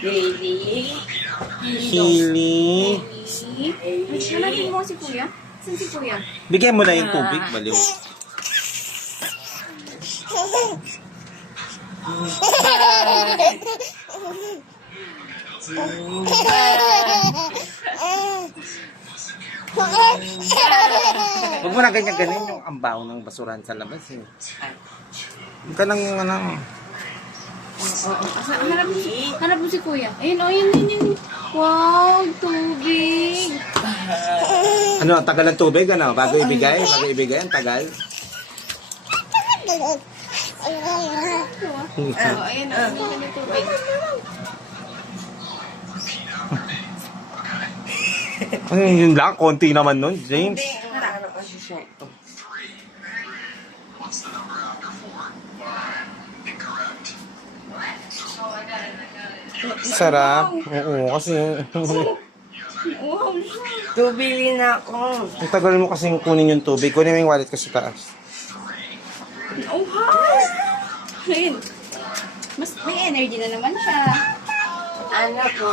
Lily. Chili. Hanapin mo si Kuya? Saan si Kuya? Bigyan mo na yung tubig, baliw. Huwag mo na ganyan-ganyan yung ambaw ng basurahan sa labas eh. Huwag ka lang ano. Hanap mo si Kuya. Ayun, ayun. Wow, tubig. Ano, ang tagal ng tubig, ano? Bago ibigay, ang tagal. Oh, ayun, ayun yung tubig. Yun lang, konti naman nun, James. Ano kasi siya ito? Sarap. Oo, kasi Wow, Tubili na ako. ang tagal mo kasing kunin yung tubig. Kunin mo yung wallet ko sa taas. oh, wow. Ayun. Mas may energy na naman siya. Ano ko?